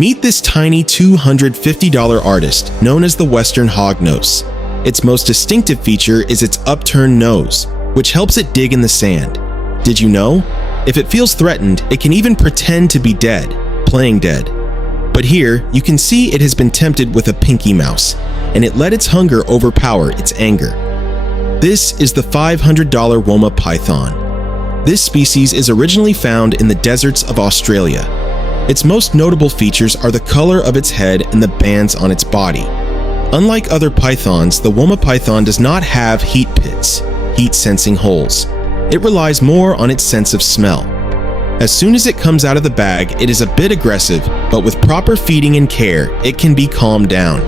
Meet this tiny $250 artist known as the Western Hognose. Its most distinctive feature is its upturned nose, which helps it dig in the sand. Did you know? If it feels threatened, it can even pretend to be dead, playing dead. But here, you can see it has been tempted with a pinky mouse, and it let its hunger overpower its anger. This is the $500 Woma python. This species is originally found in the deserts of Australia. Its most notable features are the color of its head and the bands on its body. Unlike other pythons, the Woma python does not have heat pits, heat-sensing holes. It relies more on its sense of smell. As soon as it comes out of the bag, it is a bit aggressive, but with proper feeding and care, it can be calmed down.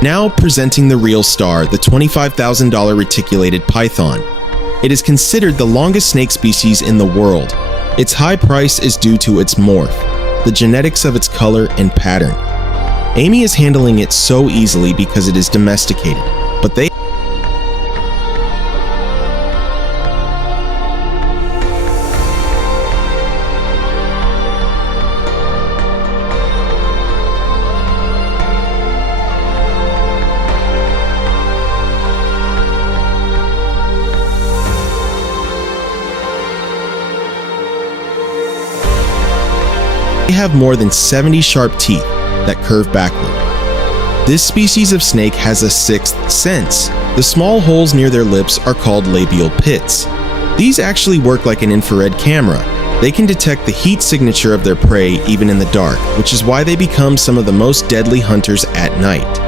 Now presenting the real star, the $25,000 reticulated python. It is considered the longest snake species in the world. Its high price is due to its morph, the genetics of its color and pattern. Amy is handling it so easily because it is domesticated, but they have more than 70 sharp teeth that curve backward. This species of snake has a sixth sense. The small holes near their lips are called labial pits. These actually work like an infrared camera. They can detect the heat signature of their prey even in the dark, which is why they become some of the most deadly hunters at night.